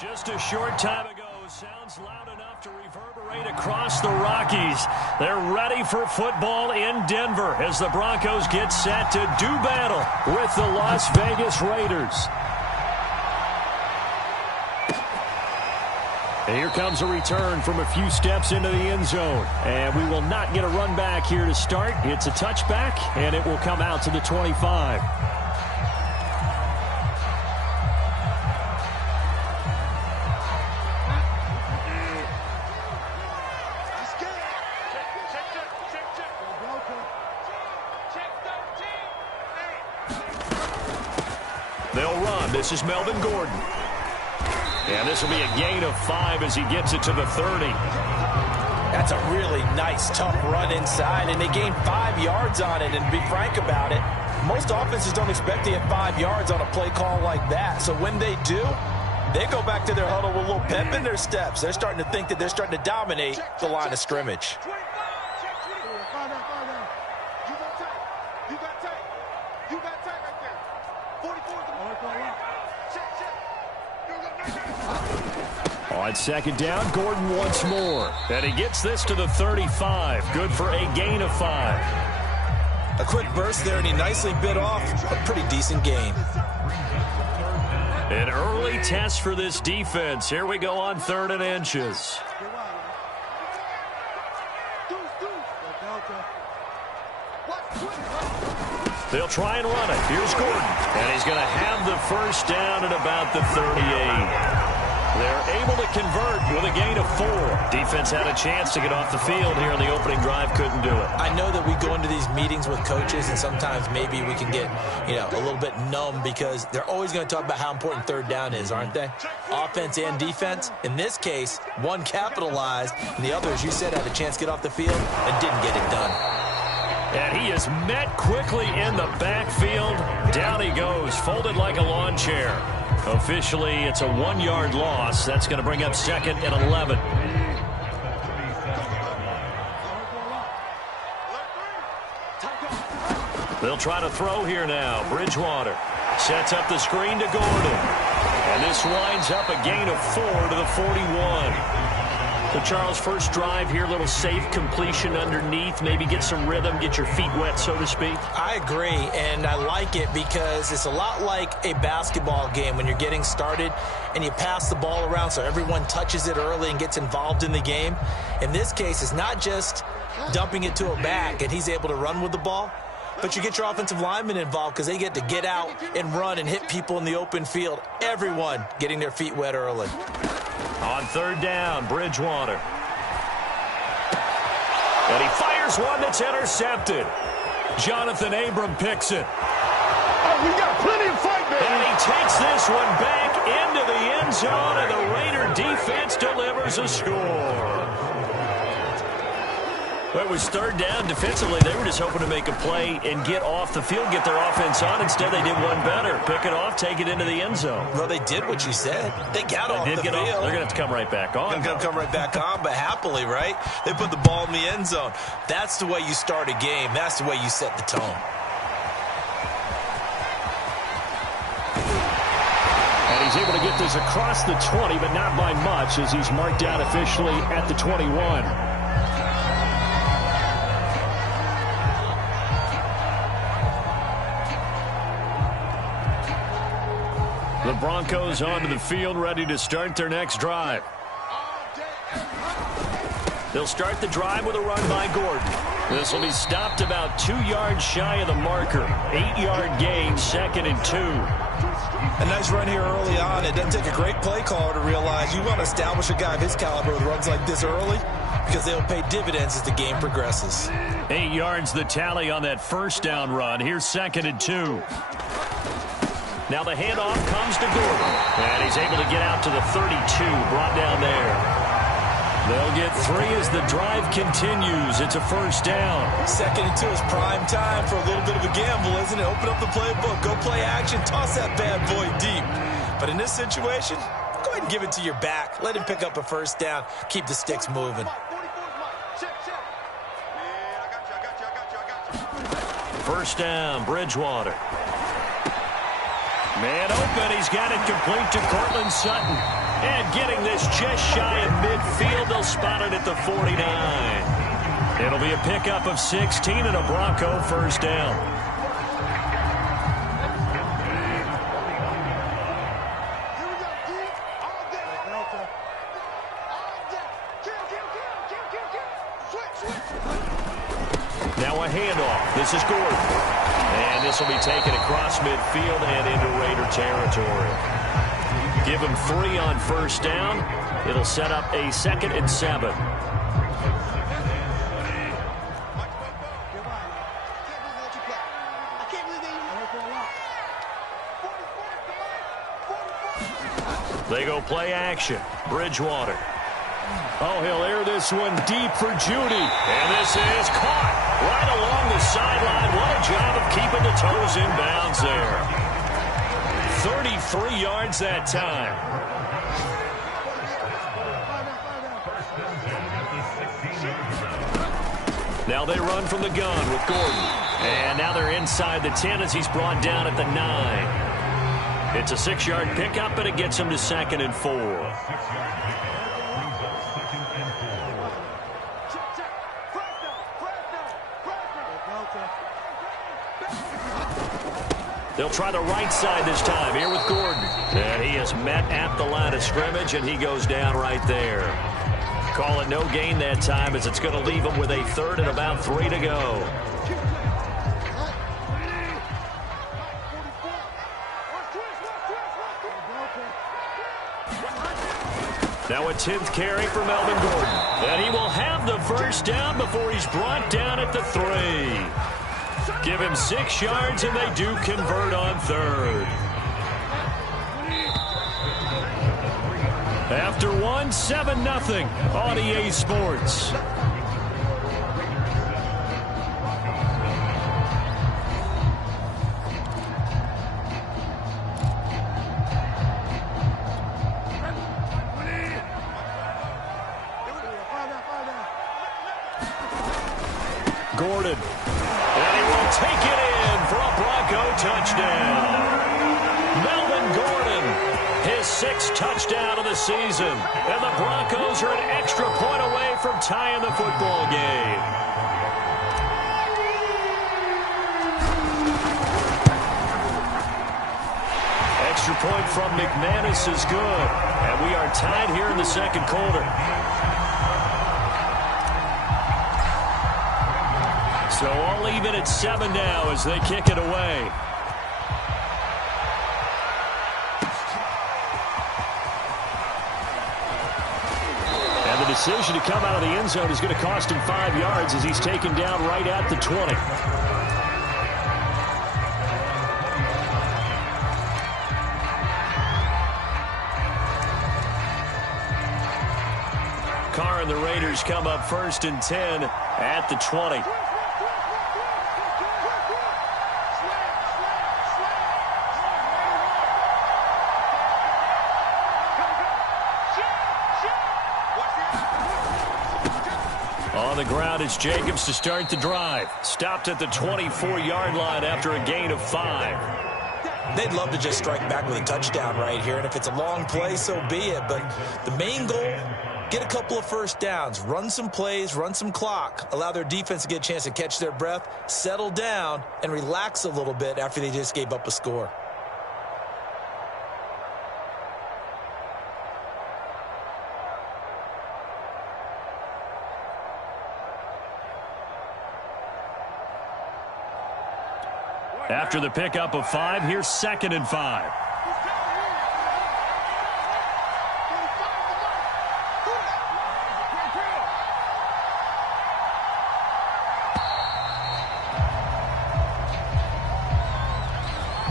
Just a short time ago, sounds loud enough to reverberate across the Rockies. They're ready for football in Denver as the Broncos get set to do battle with the Las Vegas Raiders. And here comes a return from a few steps into the end zone. And we will not get a run back here to start. It's a touchback, and it will come out to the 25. They'll run. This is Melvin Gordon. And this will be a gain of 5 as he gets it to the 30. That's a really nice, tough run inside, and they gained 5 yards on it. And to be frank about it, most offenses don't expect to get 5 yards on a play call like that. So when they do, they go back to their huddle with a little pep in their steps. They're starting to think that they're starting to dominate the line of scrimmage. On second down, Gordon once more. And he gets this to the 35. Good for a gain of 5. A quick burst there, and he nicely bit off a pretty decent gain. An early test for this defense. Here we go on 3rd and inches. They'll try and run it. Here's Gordon. And he's going to have the first down at about the 38. They're able to convert with a gain of 4. Defense had a chance to get off the field here in the opening drive, couldn't do it. I know that we go into these meetings with coaches, and sometimes maybe we can get, a little bit numb because they're always going to talk about how important 3rd down is, aren't they? Offense and defense. In this case, one capitalized, and the other, as you said, had a chance to get off the field and didn't get it done. And he is met quickly in the backfield. Down he goes, folded like a lawn chair. Officially, it's a 1-yard loss. That's going to bring up 2nd and 11. They'll try to throw here now. Bridgewater sets up the screen to Gordon. And this winds up a gain of 4 to the 41. So, Charles, first drive here, little safe completion underneath. Maybe get some rhythm, get your feet wet, so to speak. I agree, and I like it because it's a lot like a basketball game when you're getting started and you pass the ball around so everyone touches it early and gets involved in the game. In this case, it's not just dumping it to a back and he's able to run with the ball, but you get your offensive linemen involved because they get to get out and run and hit people in the open field. Everyone getting their feet wet early. On 3rd down, Bridgewater. And he fires one that's intercepted. Jonathan Abram picks it. Oh, we got plenty of fight, baby. And he takes this one back into the end zone, and the Raider defense delivers a score. Well, it was 3rd down. Defensively, they were just hoping to make a play and get off the field, get their offense on. Instead, they did one better. Pick it off, take it into the end zone. Well, they did what you said. They got off the field. They're going to have to come right back on. They're going to come right back on, but happily, right? They put the ball in the end zone. That's the way you start a game. That's the way you set the tone. And he's able to get this across the 20, but not by much, as he's marked down officially at the 21. The Broncos onto the field, ready to start their next drive. They'll start the drive with a run by Gordon. This will be stopped about 2 yards shy of the marker. 8-yard gain, 2nd and 2. A nice run here early on. It doesn't take a great play caller to realize you want to establish a guy of his caliber with runs like this early because they'll pay dividends as the game progresses. 8 yards the tally on that 1st down run. Here's 2nd and 2. Now the handoff comes to Gordon. And he's able to get out to the 32, brought down there. They'll get 3 as the drive continues. It's a 1st down. 2nd and 2 is prime time for a little bit of a gamble, isn't it? Open up the playbook, go play action, toss that bad boy deep. But in this situation, go ahead and give it to your back. Let him pick up a 1st down. Keep the sticks moving. 1st down, Bridgewater. Man open, he's got it complete to Courtland Sutton. And getting this just shy of midfield, they'll spot it at the 49. It'll be a pickup of 16 and a Bronco first down. Now a handoff. This is Gordon. And this will be taken across midfield and into Raider territory. Give him 3 on first down. It'll set up a 2nd and 7. They go play action. Bridgewater. Oh, he'll air this one deep for Judy. And this is caught right along the sideline. What a job of keeping the toes in bounds there. 33 yards that time. Now they run from the gun with Gordon. And now they're inside the 10 as he's brought down at the 9. It's a 6-yard pickup, and it gets him to 2nd and 4. They'll try the right side this time here with Gordon. And he is met at the line of scrimmage, and he goes down right there. Call it no gain that time as it's going to leave him with a 3rd and about 3 to go. Now a 10th carry for Melvin Gordon. And he will have the first down before he's brought down at the 3. Give him 6 yards, and they do convert on 3rd. After 1, 7-0 on EA Sports. Gordon. And he will take it in for a Bronco touchdown. Melvin Gordon, his 6th touchdown of the season. And the Broncos are an extra point away from tying the football game. Extra point from McManus is good. And we are tied here in the 2nd quarter. So all even at 7 now as they kick it away. And the decision to come out of the end zone is going to cost him 5 yards as he's taken down right at the 20. Carr and the Raiders come up 1st and 10 at the 20. On the ground, it's Jacobs to start the drive. Stopped at the 24-yard line after a gain of 5. They'd love to just strike back with a touchdown right here, and if it's a long play, so be it. But the main goal, get a couple of first downs, run some plays, run some clock, allow their defense to get a chance to catch their breath, settle down, and relax a little bit after they just gave up a score. After the pickup of 5, here's 2nd and 5.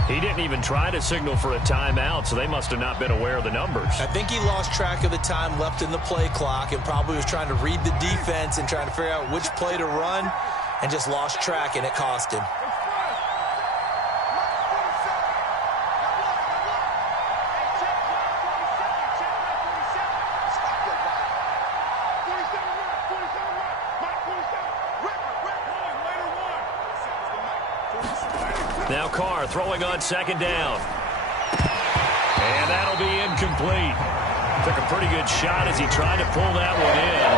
He didn't even try to signal for a timeout, so they must have not been aware of the numbers. I think he lost track of the time left in the play clock and probably was trying to read the defense and trying to figure out which play to run and just lost track, and it cost him. Now Carr throwing on 2nd down. And that'll be incomplete. pretty good shot as he tried to pull that one in.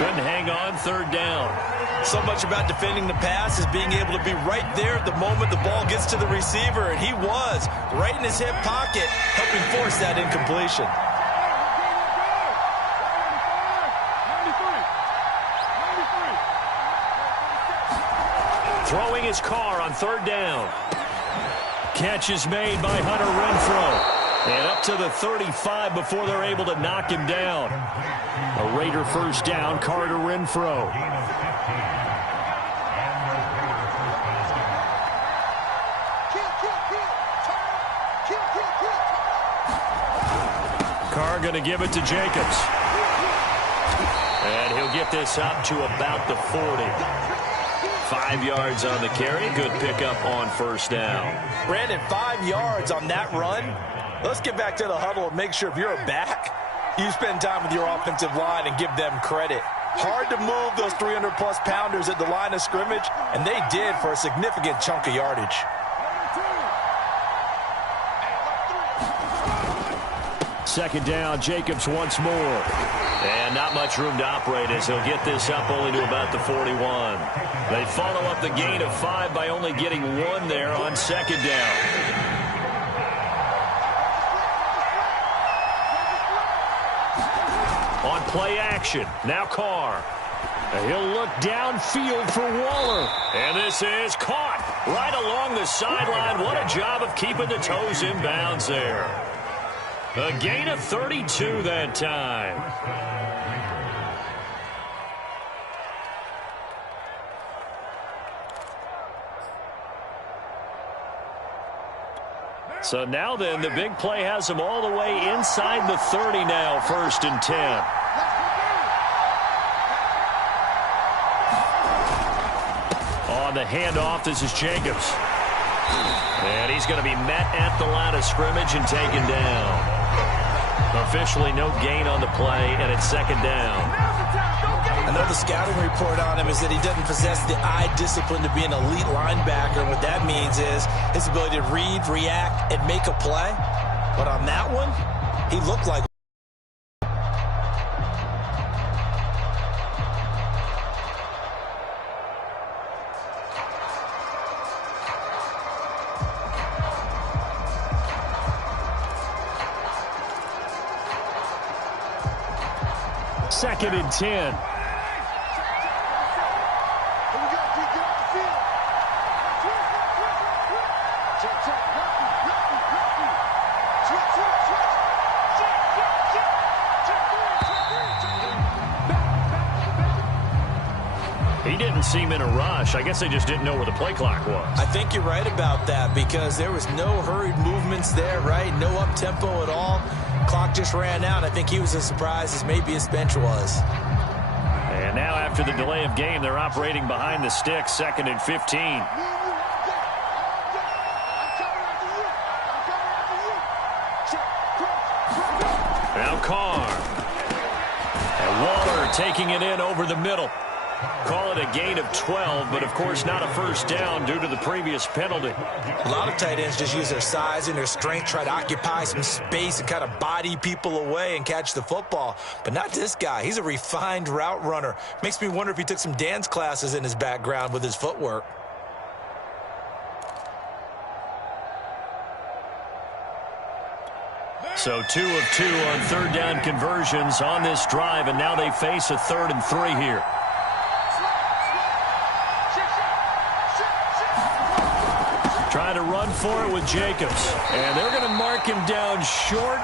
Couldn't hang on third down. So much about defending the pass is being able to be right there at the moment the ball gets to the receiver, and he was right in his hip pocket, helping force that incompletion. Throwing his car on third down. Catch is made by Hunter Renfrow. And up to the 35 before they're able to knock him down. A Raider first down, Carter Renfrow. Carr going to give it to Jacobs. And he'll get this up to about the 40. 5 yards on the carry. Good pickup on first down. Brandon, 5 yards on that run. Let's get back to the huddle and make sure if you're a back, you spend time with your offensive line and give them credit. Hard to move those 300-plus pounders at the line of scrimmage, and they did for a significant chunk of yardage. Second down, Jacobs once more. And not much room to operate as he'll get this up only to about the 41. They follow up the gain of 5 by only getting 1 there on second down. On play action, now Carr. He'll look downfield for Waller. And this is caught right along the sideline. What a job of keeping the toes in bounds there. A gain of 32 that time. So now then, the big play has them all the way inside the 30 now, 1st and 10. On the handoff, this is Jacobs. And he's going to be met at the line of scrimmage and taken down. Officially no gain on the play, and it's second down. I know the scouting report on him is that he doesn't possess the eye discipline to be an elite linebacker. What that means is his ability to read, react, and make a play. But on that one, he looked like second and 10. He didn't seem in a rush. I guess they just didn't know where the play clock was. I think you're right about that because there was no hurried movements there, right? No up-tempo at all. Clock just ran out. I think he was as surprised as maybe his bench was. And now after the delay of game, they're operating behind the sticks, 2nd and 15. Now Carr. And Waller taking it in over the middle. Call it a gain of 12, but of course not a first down due to the previous penalty. A lot of tight ends just use their size and their strength, try to occupy some space and kind of body people away and catch the football. But not this guy. He's a refined route runner. Makes me wonder if he took some dance classes in his background with his footwork. So 2 of 2 on third down conversions on this drive, and now they face a 3rd and 3 here. Trying to run for it with Jacobs. And they're going to mark him down short,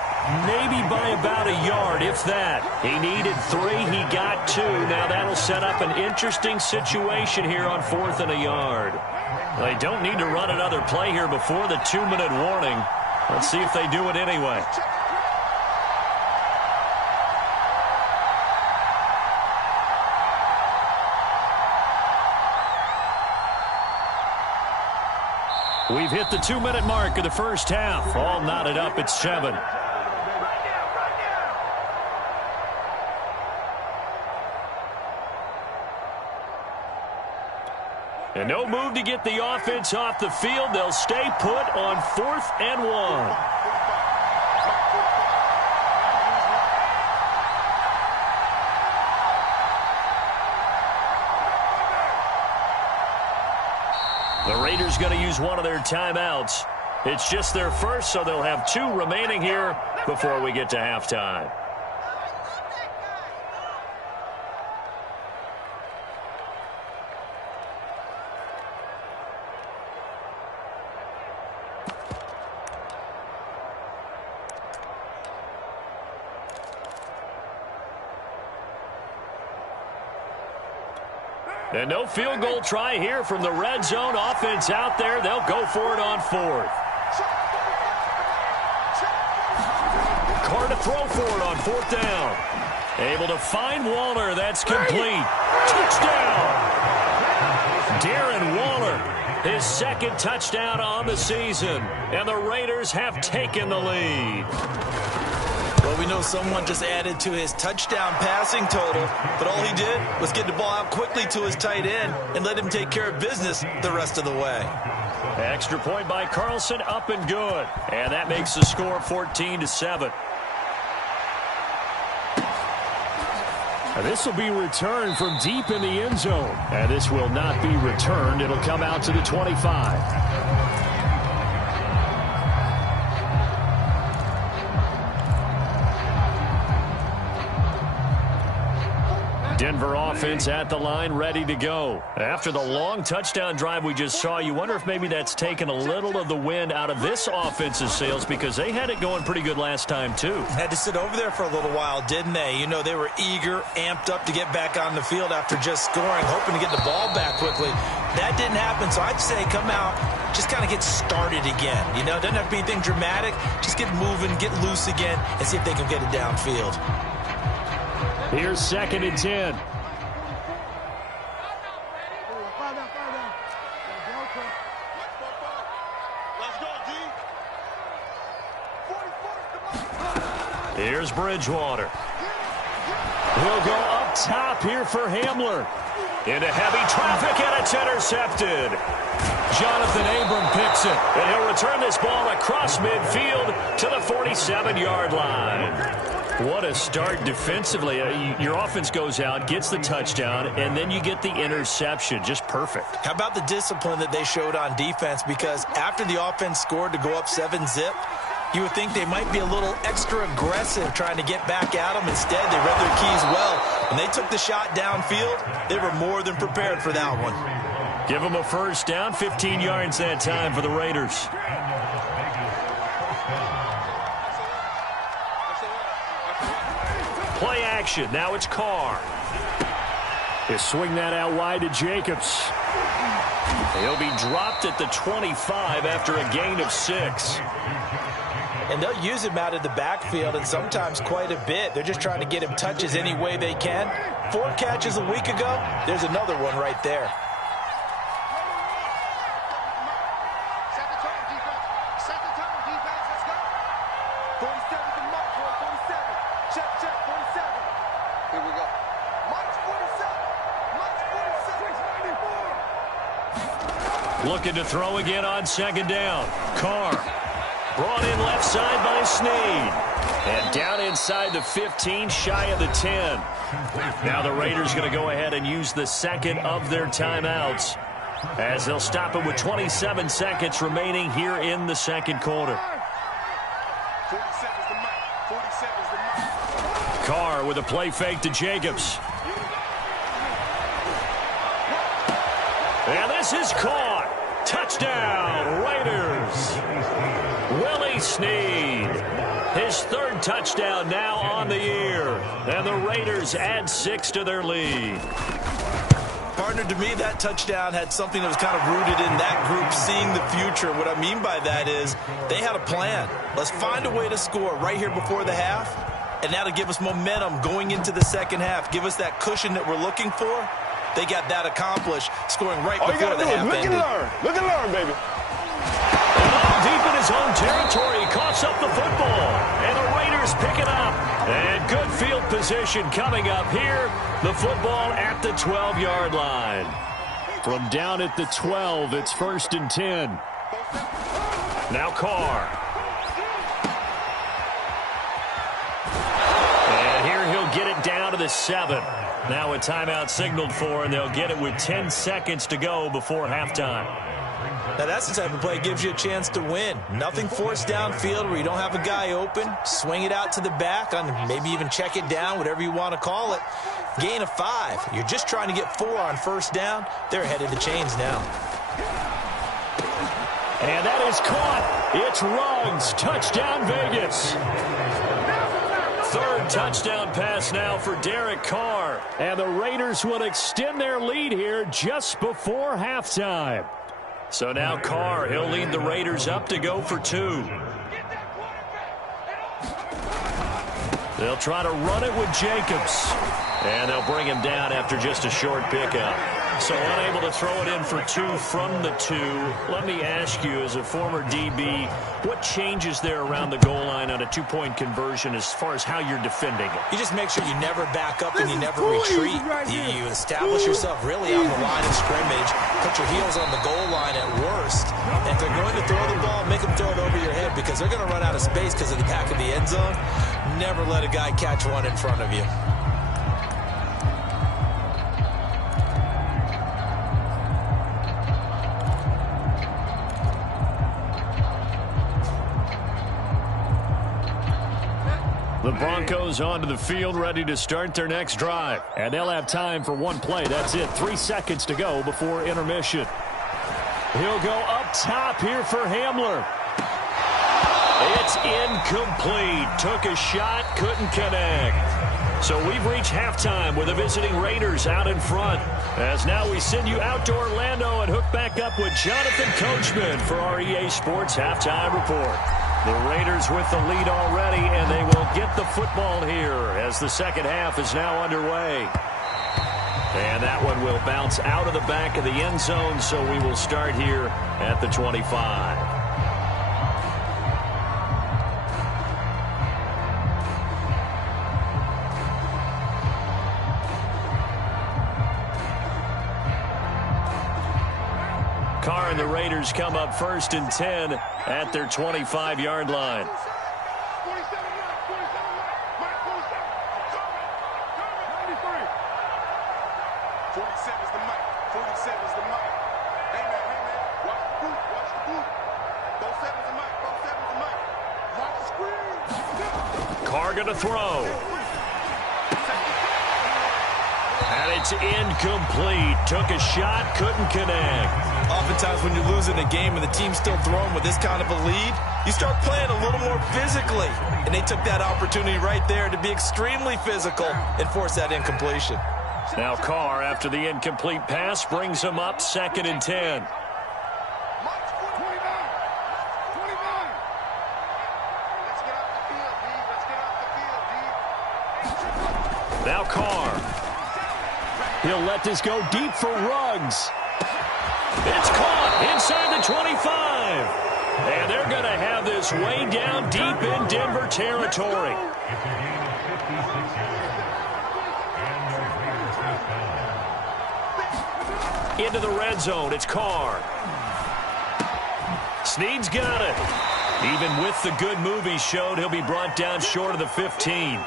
maybe by about a yard, if that. He needed 3. He got 2. Now that'll set up an interesting situation here on 4th and a yard. They don't need to run another play here before the 2-minute warning. Let's see if they do it anyway. We've hit the 2-minute mark of the first half. All knotted up at 7. And no move to get the offense off the field. They'll stay put on 4th and 1. The Raiders going to use one of their timeouts. It's just their first, so they'll have 2 remaining here before we get to halftime. And no field goal try here from the red zone. Offense out there. They'll go for it on 4th. Carr to throw for it on 4th down. Able to find Waller. That's complete. Touchdown! Darren Waller, his 2nd touchdown on the season. And the Raiders have taken the lead. Well, we know someone just added to his touchdown passing total, but all he did was get the ball out quickly to his tight end and let him take care of business the rest of the way. Extra point by Carlson, up and good. And that makes the score 14-7. This will be returned from deep in the end zone. And this will not be returned. It'll come out to the 25. Denver offense at the line, ready to go. After the long touchdown drive we just saw, you wonder if maybe that's taken a little of the wind out of this offense's sails, because they had it going pretty good last time, too. Had to sit over there for a little while, didn't they? You know, they were eager, amped up to get back on the field after just scoring, hoping to get the ball back quickly. That didn't happen, so I'd say come out, just kind of get started again. You know, doesn't have to be anything dramatic. Just get moving, get loose again, and see if they can get it downfield. Here's 2nd and 10. Here's Bridgewater. He'll go up top here for Hamler. Into heavy traffic, and it's intercepted. Jonathan Abram picks it. And he'll return this ball across midfield to the 47-yard line. What a start defensively. Your offense goes out, gets the touchdown, and then you get the interception. Just perfect. How about the discipline that they showed on defense? Because after the offense scored to go up 7-zip, you would think they might be a little extra aggressive trying to get back at them. Instead, they read their keys well. When they took the shot downfield, they were more than prepared for that one. Give them a first down, 15 yards that time for the Raiders. Play action. Now it's Carr. They swing that out wide to Jacobs. He'll be dropped at the 25 after a gain of 6. And they'll use him out of the backfield, and sometimes quite a bit. They're just trying to get him touches any way they can. 4 catches a week ago. There's another one right there. Looking to throw again on 2nd down. Carr brought in left side by Snead. And down inside the 15, shy of the 10. Now the Raiders going to go ahead and use the 2nd of their timeouts, as they'll stop it with 27 seconds remaining here in the 2nd quarter. Carr with a play fake to Jacobs. And this is caught. Touchdown, Raiders. Willie Snead. His 3rd touchdown now on the year. And the Raiders add 6 to their lead. Partner, to me, that touchdown had something that was kind of rooted in that group seeing the future. What I mean by that is they had a plan. Let's find a way to score right here before the half. And that'll give us momentum going into the 2nd half. Give us that cushion that we're looking for. They got that accomplished, scoring right before the half ended. Look and learn, baby. And deep in his own territory, he coughs up the football. And the Raiders pick it up. And good field position coming up here. The football at the 12-yard line. From down at the 12, it's 1st and 10. Now Carr. And here he'll get it down to the 7. Now a timeout signaled for, and they'll get it with 10 seconds to go before halftime. Now, that's the type of play that gives you a chance to win. Nothing forced downfield where you don't have a guy open. Swing it out to the back, maybe even check it down, whatever you want to call it. Gain of 5. You're just trying to get 4 on first down. They're ahead of the chains now. And that is caught. It's Ruggs. Touchdown, Vegas. Third touchdown pass now for Derek Carr. And the Raiders will extend their lead here just before halftime. So now Carr, he'll lead the Raiders up to go for 2. They'll try to run it with Jacobs. And they'll bring him down after just a short pickup. So unable to throw it in for 2 from the 2. Let me ask you, as a former DB, what changes there around the goal line on a 2-point conversion as far as how you're defending it? You just make sure you never back up and you never retreat. You establish yourself really on the line of scrimmage, put your heels on the goal line at worst. And if they're going to throw the ball, make them throw it over your head because they're going to run out of space because of the back of the end zone. Never let a guy catch one in front of you. The Broncos onto the field, ready to start their next drive. And they'll have time for one play. That's it. 3 seconds to go before intermission. He'll go up top here for Hamler. It's incomplete. Took a shot, couldn't connect. So we've reached halftime with the visiting Raiders out in front. As now we send you out to Orlando and hook back up with Jonathan Coachman for our EA Sports Halftime Report. The Raiders with the lead already, and they will get the football here as the second half is now underway. And that one will bounce out of the back of the end zone, so we will start here at the 25. Carr and the Raiders come up 1st and 10 at their 25-yard line. Carr going to throw. And it's incomplete. Took a shot, couldn't connect. Oftentimes when you're losing a game and the team's still throwing with this kind of a lead, you start playing a little more physically. And they took that opportunity right there to be extremely physical and force that incompletion. Now Carr, after the incomplete pass, brings him up 2nd and 10. Now Carr. He'll let this go deep for Ruggs. It's caught inside the 25. And they're going to have this way down deep in Denver territory. Into the red zone, it's Carr. Snead's got it. Even with the good move he showed, he'll be brought down short of the 15.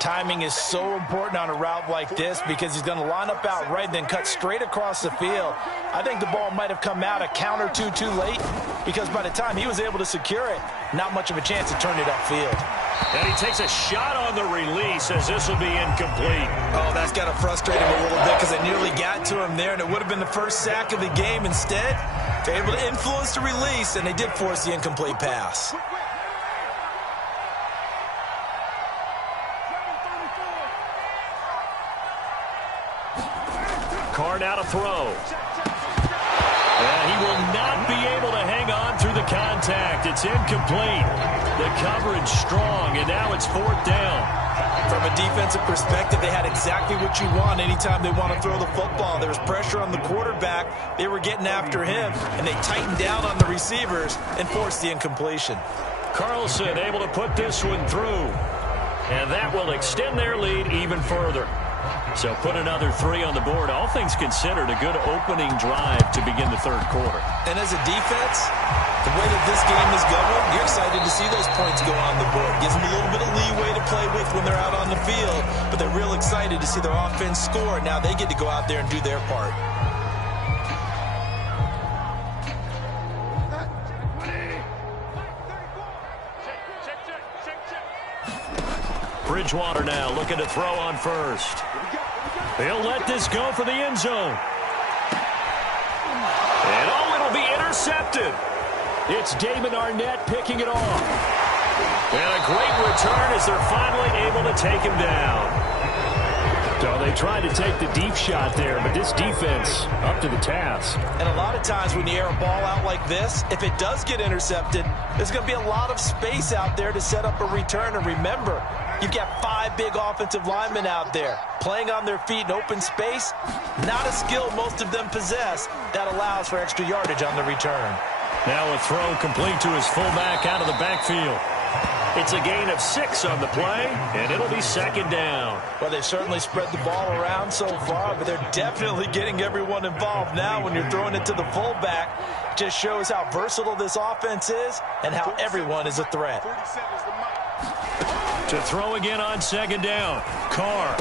Timing is so important on a route like this because he's going to line up out right and then cut straight across the field. I think the ball might have come out a count or two too late because by the time he was able to secure it, not much of a chance to turn it upfield. And he takes a shot on the release as this will be incomplete. Oh, that's got to frustrate him a little bit because they nearly got to him there, and it would have been the first sack of the game. Instead, they're able to influence the release, and they did force the incomplete pass. Carr now to throw. And he will not be able to hang on through the contact. It's incomplete. The coverage strong, and now it's 4th down. From a defensive perspective, they had exactly what you want anytime they want to throw the football. There was pressure on the quarterback. They were getting after him, and they tightened down on the receivers and forced the incompletion. Carlson able to put this one through. And that will extend their lead even further. So put another 3 on the board. All things considered, a good opening drive to begin the third quarter. And as a defense, the way that this game is going, you're excited to see those points go on the board. Gives them a little bit of leeway to play with when they're out on the field, but they're real excited to see their offense score. Now they get to go out there and do their part. Bridgewater now looking to throw on first. He'll let this go for the end zone. And it'll be intercepted. It's Damon Arnett picking it off. And a great return as they're finally able to take him down. So they tried to take the deep shot there, but this defense up to the task. And a lot of times when you air a ball out like this, if it does get intercepted, there's going to be a lot of space out there to set up a return. And remember, you've got 5 big offensive linemen out there playing on their feet in open space. Not a skill most of them possess that allows for extra yardage on the return. Now a throw complete to his fullback out of the backfield. It's a gain of 6 on the play, and it'll be second down. Well, they've certainly spread the ball around so far, but they're definitely getting everyone involved now when you're throwing it to the fullback. Just shows how versatile this offense is and how everyone is a threat. To throw again on second down, Carr.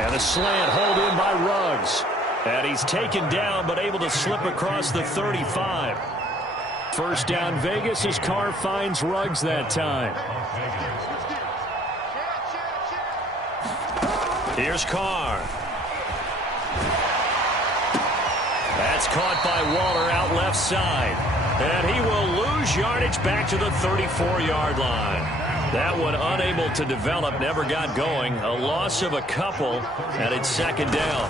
And a slant hold in by Ruggs. And he's taken down but able to slip across the 35. First down Vegas as Carr finds Ruggs that time. Here's Carr. That's caught by Waller out left side. And he will lose yardage back to the 34-yard line. That one unable to develop, never got going. A loss of a couple, and it's second down.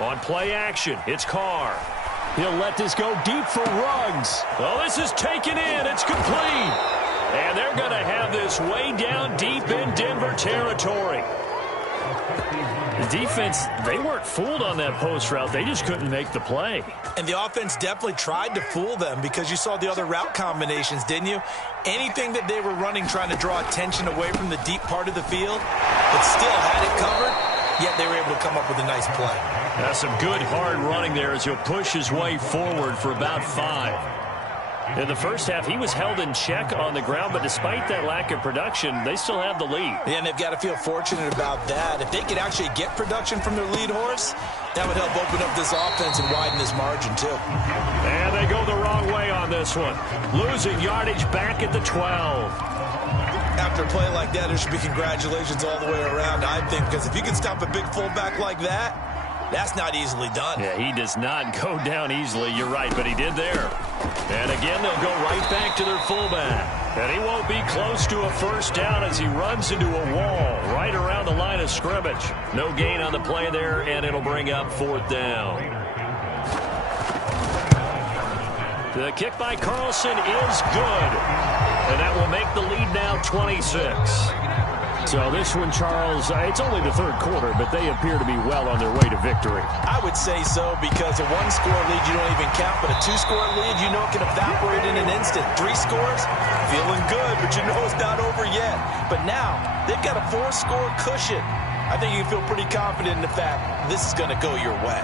On play action, it's Carr. He'll let this go deep for Ruggs. Oh, this is taken in. It's complete. And they're going to have this way down deep in Denver territory. The defense, they weren't fooled on that post route. They just couldn't make the play. And the offense definitely tried to fool them because you saw the other route combinations, didn't you? Anything that they were running trying to draw attention away from the deep part of the field, but still had it covered, yet they were able to come up with a nice play. That's some good hard running there as he'll push his way forward for about 5. In the first half, he was held in check on the ground, but despite that lack of production, they still have the lead. Yeah, and they've got to feel fortunate about that. If they could actually get production from their lead horse, that would help open up this offense and widen this margin, too. And they go the wrong way on this one. Losing yardage back at the 12. After a play like that, there should be congratulations all the way around, I think, because if you can stop a big fullback like that, that's not easily done. Yeah, he does not go down easily, you're right, but he did there. And again, they'll go right back to their fullback. And he won't be close to a first down as he runs into a wall right around the line of scrimmage. No gain on the play there, and it'll bring up 4th down. The kick by Carlson is good. And that will make the lead now 26. So this one, Charles, it's only the 3rd quarter, but they appear to be well on their way to victory. I would say so because a 1-score lead you don't even count, but a 2-score lead you know it can evaporate in an instant. 3 scores, feeling good, but you know it's not over yet. But now they've got a 4-score cushion. I think you can feel pretty confident in the fact this is going to go your way.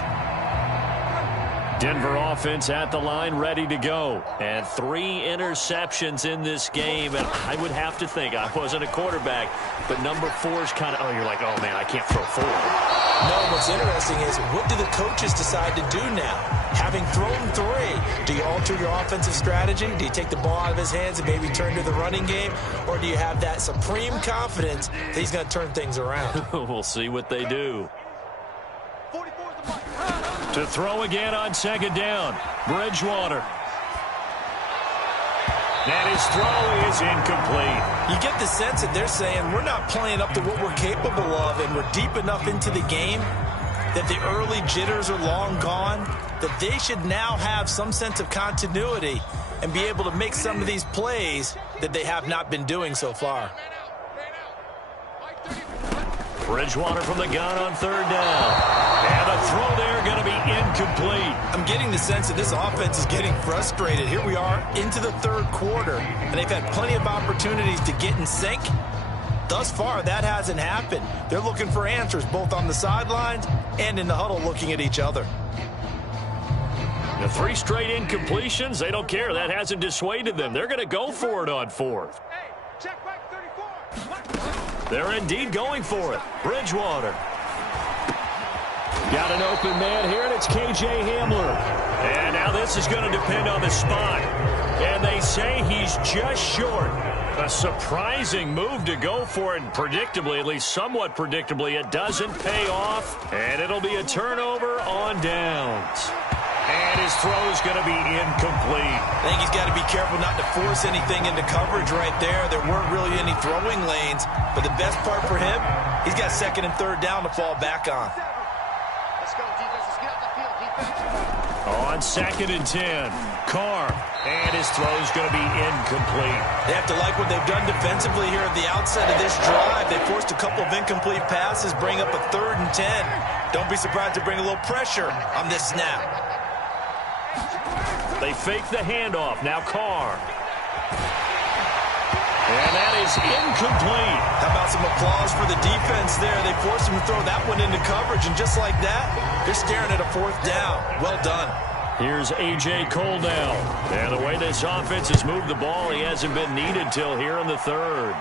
Denver offense at the line, ready to go. And 3 interceptions in this game. And I would have to think, I wasn't a quarterback, but number 4 is kind of, oh, you're like, oh, man, I can't throw 4. No, what's interesting is what do the coaches decide to do now? Having thrown 3, do you alter your offensive strategy? Do you take the ball out of his hands and maybe turn to the running game? Or do you have that supreme confidence that he's going to turn things around? We'll see what they do. To throw again on second down, Bridgewater. And his throw is incomplete. You get the sense that they're saying we're not playing up to what we're capable of, and we're deep enough into the game that the early jitters are long gone, that they should now have some sense of continuity and be able to make some of these plays that they have not been doing so far. Bridgewater from the gun on 3rd down. And a throw there going to be incomplete. I'm getting the sense that this offense is getting frustrated. Here we are into the 3rd quarter, and they've had plenty of opportunities to get in sync. Thus far, that hasn't happened. They're looking for answers both on the sidelines and in the huddle looking at each other. The 3 straight incompletions, they don't care. That hasn't dissuaded them. They're going to go for it on 4th. They're indeed going for it. Bridgewater. Got an open man here, and it's K.J. Hamler. And now this is going to depend on the spot. And they say he's just short. A surprising move to go for it, and predictably, at least somewhat predictably, it doesn't pay off, and it'll be a turnover on downs. And his throw's going to be incomplete. I think he's got to be careful not to force anything into coverage right there. There weren't really any throwing lanes, but the best part for him, he's got second and third down to fall back on. Let's go, defense. Let's get out the field, defense. On 2nd and 10, Carr, and his throw's going to be incomplete. They have to like what they've done defensively here at the outset of this drive. They forced a couple of incomplete passes, bring up a 3rd and 10. Don't be surprised to bring a little pressure on this snap. They fake the handoff. Now Carr. And that is incomplete. How about some applause for the defense there? They forced him to throw that one into coverage, and just like that, they're staring at a 4th down. Well done. Here's A.J. Cole now. And the way this offense has moved the ball, he hasn't been needed till here in the 3rd.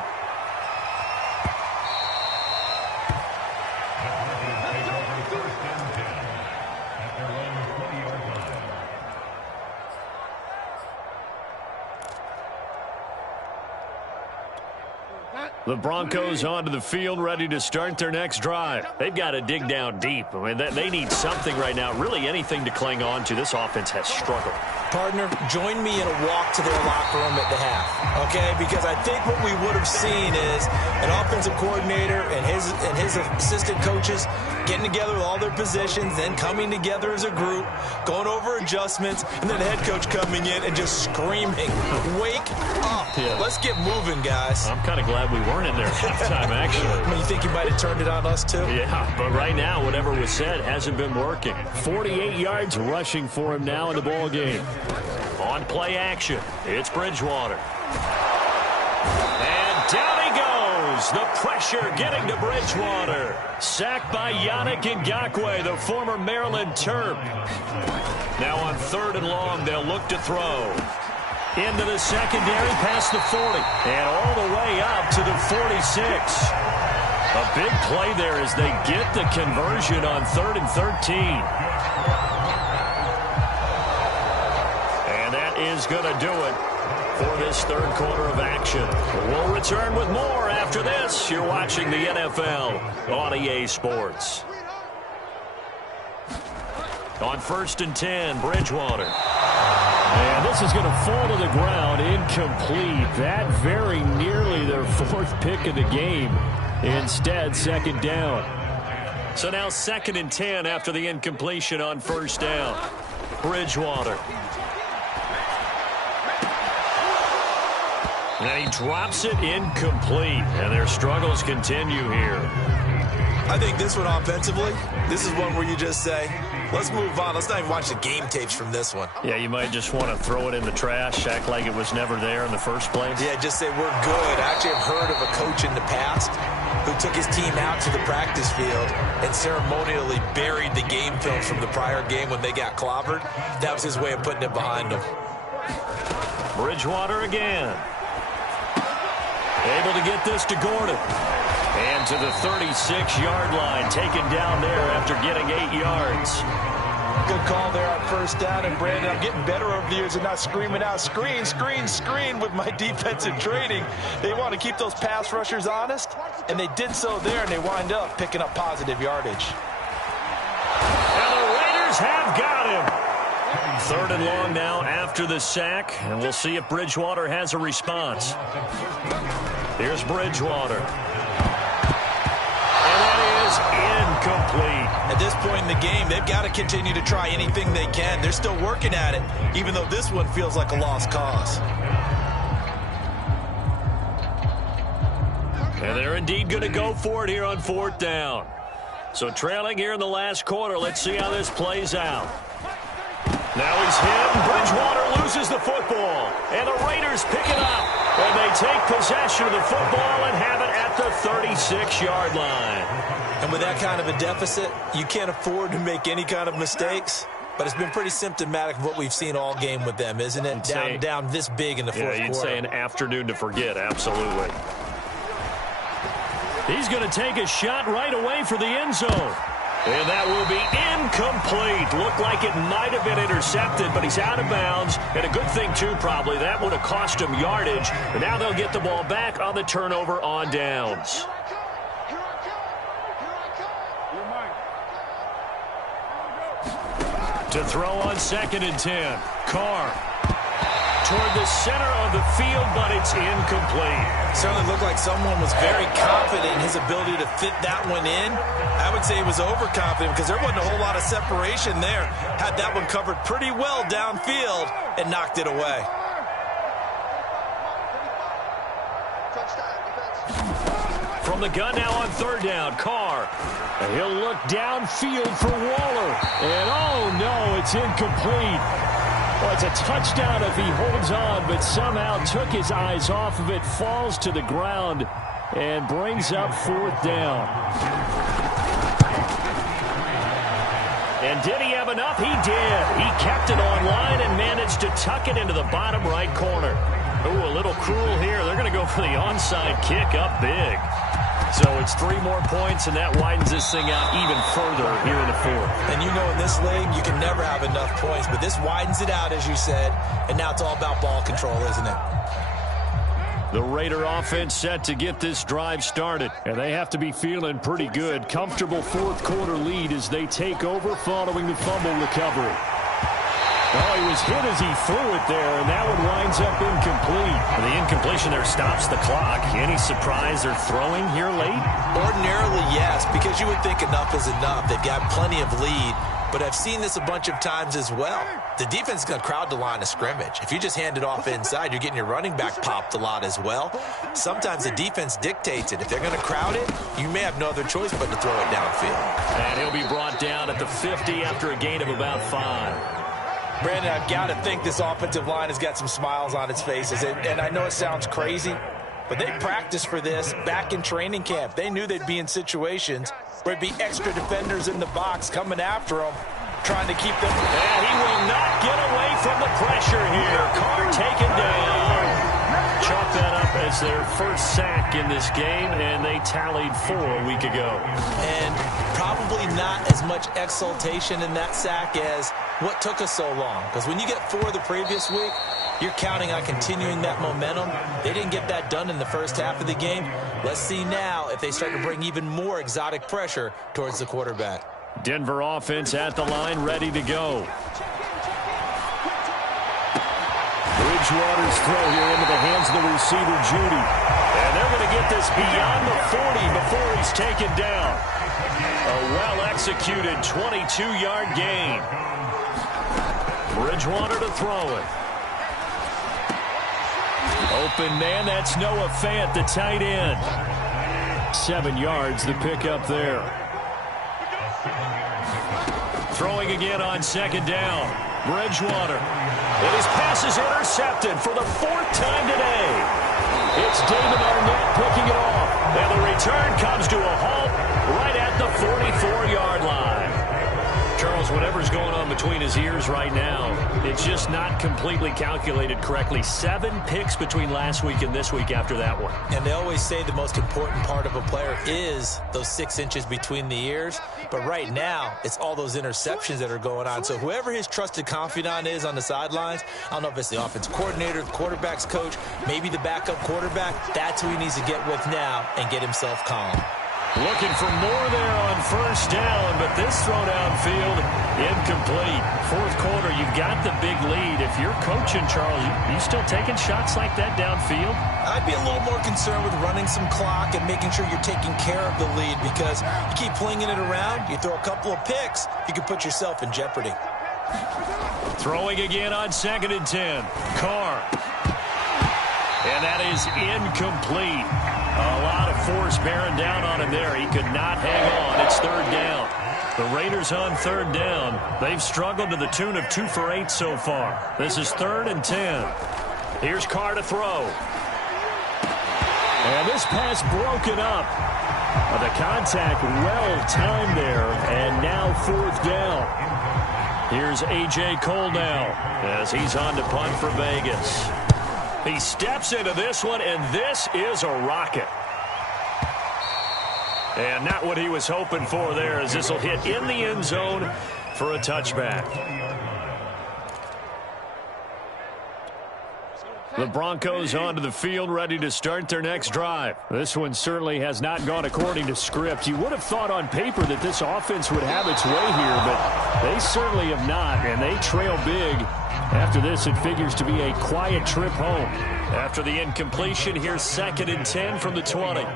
The Broncos onto the field, ready to start their next drive. They've got to dig down deep. I mean, they need something right now, really anything to cling on to. This offense has struggled. Partner, join me in a walk to their locker room at the half, okay? Because I think what we would have seen is an offensive coordinator and his assistant coaches getting together with all their positions, then coming together as a group, going over adjustments, and then the head coach coming in and just screaming, "Wake up. Yeah. Let's get moving, guys." I'm kind of glad we weren't in there at halftime, actually. I mean, you think you might have turned it on us, too? Yeah, but right now, whatever was said hasn't been working. 48 yards rushing for him now in the ball game. On play action, it's Bridgewater. And down he goes. The pressure getting to Bridgewater. Sacked by Yannick Ngakoue, the former Maryland Terp. Now on 3rd and long, they'll look to throw. Into the secondary, past the 40. And all the way up to the 46. A big play there as they get the conversion on 3rd and 13. Is going to do it for this 3rd quarter of action. We'll return with more after this. You're watching the NFL on EA Sports. On 1st and 10, Bridgewater. And this is going to fall to the ground, incomplete. That very nearly their 4th pick of the game. Instead, 2nd down. So now 2nd and 10 after the incompletion on 1st down. Bridgewater. And he drops it incomplete. And their struggles continue here. I think this one offensively, this is one where you just say, let's move on. Let's not even watch the game tapes from this one. Yeah, you might just want to throw it in the trash, act like it was never there in the first place. Yeah, just say we're good. I actually have heard of a coach in the past who took his team out to the practice field and ceremonially buried the game films from the prior game when they got clobbered. That was his way of putting it behind them. Bridgewater again. Able to get this to Gordon. And to the 36-yard line, taken down there after getting 8 yards. Good call there on 1st down. And, Brandon, I'm getting better over the years and not screaming out, screen, screen, screen with my defensive training. They want to keep those pass rushers honest, and they did so there, and they wind up picking up positive yardage. And the Raiders have got him. 3rd and long now after the sack, and we'll see if Bridgewater has a response. Here's Bridgewater. And that is incomplete. At this point in the game, they've got to continue to try anything they can. They're still working at it, even though this one feels like a lost cause. And they're indeed going to go for it here on 4th down. So trailing here in the last quarter, let's see how this plays out. Now he's hit. Bridgewater loses the football. And the Raiders pick it up. And they take possession of the football and have it at the 36-yard line. And with that kind of a deficit, you can't afford to make any kind of mistakes. But it's been pretty symptomatic of what we've seen all game with them, isn't it? Down this big in the 4th quarter. Yeah, you'd say an afternoon to forget, absolutely. He's going to take a shot right away for the end zone. And that will be incomplete. Looked like it might have been intercepted, but he's out of bounds. And a good thing, too, probably. That would have cost him yardage. And now they'll get the ball back on the turnover on downs. To throw on 2nd and 10. Carr. Toward the center of the field, but it's incomplete. Certainly looked like someone was very confident in his ability to fit that one in. I would say he was overconfident because there wasn't a whole lot of separation there. Had that one covered pretty well downfield and knocked it away. From the gun now on 3rd down, Carr. And he'll look downfield for Waller. And oh no, it's incomplete. Well, it's a touchdown if he holds on, but somehow took his eyes off of it, falls to the ground, and brings up 4th down. And did he have enough? He did. He kept it online and managed to tuck it into the bottom right corner. Ooh, a little cruel here. They're going to go for the onside kick up big. So it's 3 more points, and that widens this thing out even further here in the 4th. And you know in this league, you can never have enough points, but this widens it out, as you said, and now it's all about ball control, isn't it? The Raider offense set to get this drive started, and they have to be feeling pretty good. Comfortable 4th quarter lead as they take over following the fumble recovery. Oh, he was hit as he threw it there, and that one winds up incomplete. The incompletion there stops the clock. Any surprise they're throwing here late? Ordinarily, yes, because you would think enough is enough. They've got plenty of lead, but I've seen this a bunch of times as well. The defense is going to crowd the line of scrimmage. If you just hand it off inside, you're getting your running back popped a lot as well. Sometimes the defense dictates it. If they're going to crowd it, you may have no other choice but to throw it downfield. And he'll be brought down at the 50 after a gain of about 5. Brandon, I've got to think this offensive line has got some smiles on its faces. And I know it sounds crazy, but they practiced for this back in training camp. They knew they'd be in situations where there'd be extra defenders in the box coming after them, trying to keep them. And he will not get away from the pressure here. Carr taken down. Chalk that up as their first sack in this game, and they tallied 4 a week ago. And probably not as much exultation in that sack as what took us so long. Because when you get 4 the previous week, you're counting on continuing that momentum. They didn't get that done in the first half of the game. Let's see now if they start to bring even more exotic pressure towards the quarterback. Denver offense at the line, ready to go. Bridgewater's throw here into the hands of the receiver, Judy. And they're going to get this beyond the 40 before he's taken down. A well-executed 22-yard gain. Bridgewater to throw it. Open man, that's Noah Fant, the tight end. 7 yards, the pickup there. Throwing again on 2nd down. Bridgewater. And his pass is intercepted for the 4th time today. It's David Arnett picking it off. And the return comes to a halt right at the 44-yard line. Charles, whatever's going on between his ears right now, it's just not completely calculated correctly. 7 picks between last week and this week after that one. And they always say the most important part of a player is those 6 inches between the ears. But right now, it's all those interceptions that are going on. So whoever his trusted confidant is on the sidelines, I don't know if it's the offensive coordinator, the quarterback's coach, maybe the backup quarterback, that's who he needs to get with now and get himself calm. Looking for more there on 1st down, but this throw downfield, incomplete. 4th quarter, you've got the big lead. If you're coaching, Charles, you still taking shots like that downfield? I'd be a little more concerned with running some clock and making sure you're taking care of the lead, because you keep flinging it around, you throw a couple of picks, you can put yourself in jeopardy. Throwing again on 2nd and 10. Carr. And that is incomplete. A lot of force bearing down on him there. He could not hang on. It's 3rd down. The Raiders on 3rd down. They've struggled to the tune of 2 for 8 so far. This is 3rd and 10. Here's Carr to throw. And this pass broken up. The contact well timed there. And now 4th down. Here's A.J. Cole now as he's on to punt for Vegas. He steps into this one, and this is a rocket. And not what he was hoping for there, as this will hit in the end zone for a touchback. The Broncos onto the field, ready to start their next drive. This one certainly has not gone according to script. You would have thought on paper that this offense would have its way here, but they certainly have not, and they trail big. After this, it figures to be a quiet trip home. After the incompletion, here's 2nd and 10 from the 20.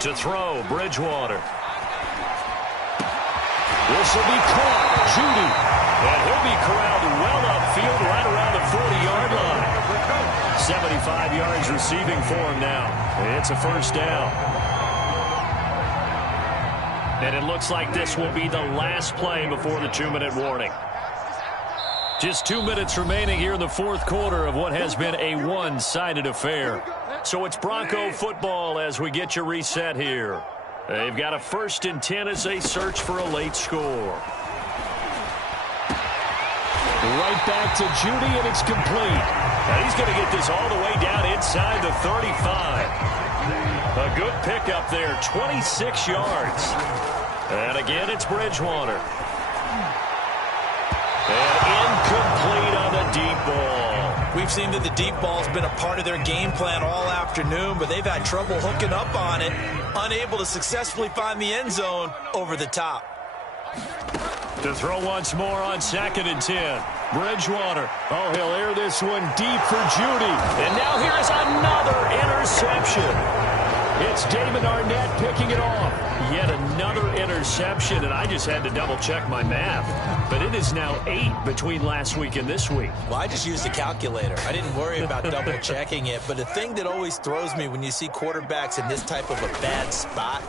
To throw, Bridgewater. This will be caught. Jeudy. And he'll be corralled well upfield right around the 40-yard line. 75 yards receiving for him now. It's a first down. And it looks like this will be the last play before the 2-minute warning. Just 2 minutes remaining here in the fourth quarter of what has been a one-sided affair. So it's Bronco football as we get you reset here. They've got a 1st and 10 as they search for a late score. Right back to Jeudy, and it's complete. Now he's going to get this all the way down inside the 35. A good pickup there, 26 yards. And again, it's Bridgewater. And incomplete on the deep ball. We've seen that the deep ball's been a part of their game plan all afternoon, but they've had trouble hooking up on it, unable to successfully find the end zone over the top. To throw once more on 2nd and 10. Bridgewater. Oh, he'll air this one deep for Jeudy. And now here's another interception. It's Damon Arnett picking it off. Yet another interception, and I just had to double-check my math. But it is now 8 between last week and this week. Well, I just used a calculator. I didn't worry about double-checking it. But the thing that always throws me when you see quarterbacks in this type of a bad spot,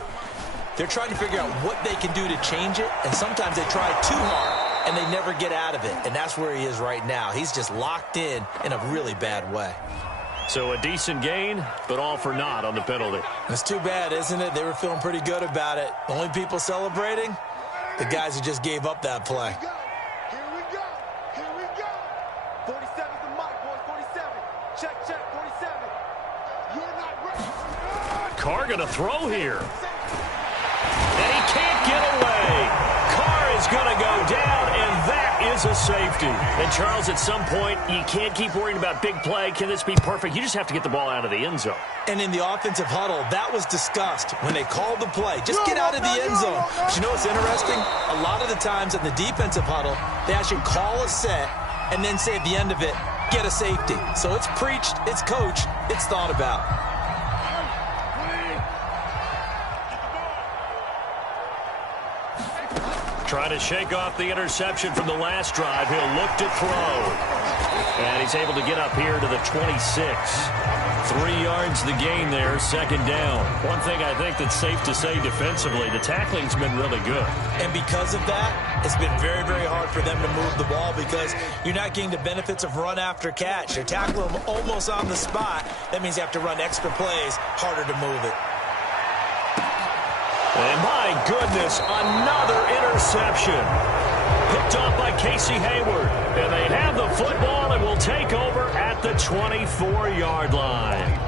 they're trying to figure out what they can do to change it, and sometimes they try too hard, and they never get out of it. And that's where he is right now. He's just locked in a really bad way. So a decent gain, but all for naught on the penalty. It's too bad, isn't it? They were feeling pretty good about it. The only people celebrating, the guys who just gave up that play. Here we go. Here we go. 47's the mic, boys. 47. Check, 47. You're not ready. Carr going to throw here. And he can't get away. Carr is going to go down, and that is a safety. And, Charles, at some point, you can't keep worrying about big play. Can this be perfect? You just have to get the ball out of the end zone. And in the offensive huddle, that was discussed when they called the play. Just get out of the end zone. But you know what's interesting? A lot of the times in the defensive huddle, they actually call a set and then say at the end of it, get a safety. So it's preached, it's coached, it's thought about. Trying to shake off the interception from the last drive. He'll look to throw. And he's able to get up here to the 26. 3 yards the gain there, 2nd down. One thing I think that's safe to say defensively, the tackling's been really good. And because of that, it's been very, very hard for them to move the ball because you're not getting the benefits of run after catch. They're tackling them almost on the spot. That means you have to run extra plays, harder to move it. And my goodness, another interception. Picked off by Casey Hayward. And they have the football and will take over at the 24-yard line.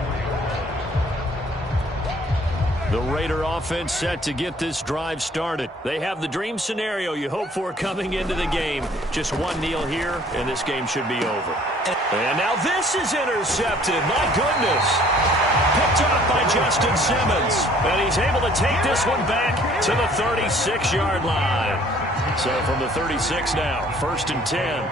The Raider offense set to get this drive started. They have the dream scenario you hope for coming into the game. Just one kneel here, and this game should be over. And now this is intercepted. My goodness. Picked up by Justin Simmons. And he's able to take this one back to the 36-yard line. So from the 36 now, 1st and 10.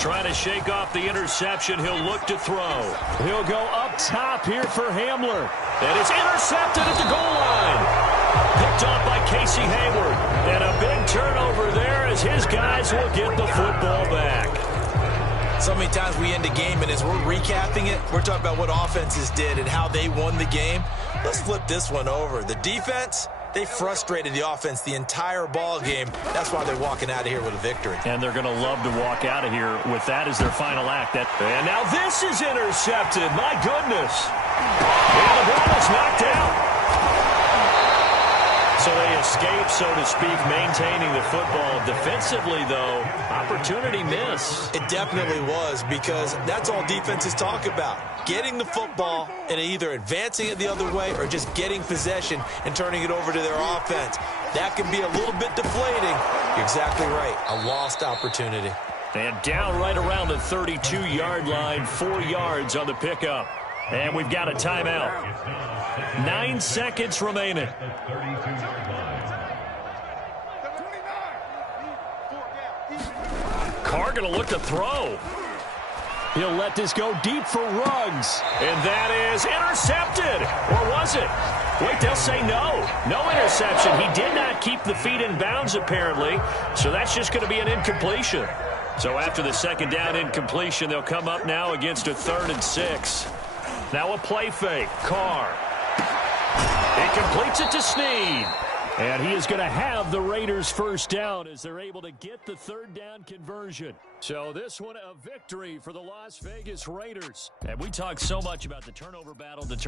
Trying to shake off the interception. He'll look to throw. He'll go up top here for Hamler. And it's intercepted at the goal line. Picked off by Casey Hayward. And a big turnover there as his guys will get the football back. So many times we end a game, and as we're recapping it, we're talking about what offenses did and how they won the game. Let's flip this one over. The defense, they frustrated the offense the entire ball game. That's why they're walking out of here with a victory. And they're going to love to walk out of here with that as their final act. And now this is intercepted. My goodness. And the ball is knocked out. So they escape, so to speak, maintaining the football. Defensively, though, opportunity miss. It definitely was, because that's all defenses talk about. Getting the football and either advancing it the other way or just getting possession and turning it over to their offense. That can be a little bit deflating. You're exactly right. A lost opportunity. And down right around the 32-yard line, 4 yards on the pickup. And we've got a timeout. 9 seconds remaining. Carr going to look to throw. He'll let this go deep for Ruggs. And that is intercepted. Or was it? Wait, they'll say no. No interception. He did not keep the feet in bounds, apparently. So that's just going to be an incompletion. So after the second down incompletion, they'll come up now against a 3rd and 6. Now a play fake. Carr. He completes it to Snead. And he is going to have the Raiders first down as they're able to get the 3rd down conversion. So this one a victory for the Las Vegas Raiders. And we talk so much about the turnover battle determining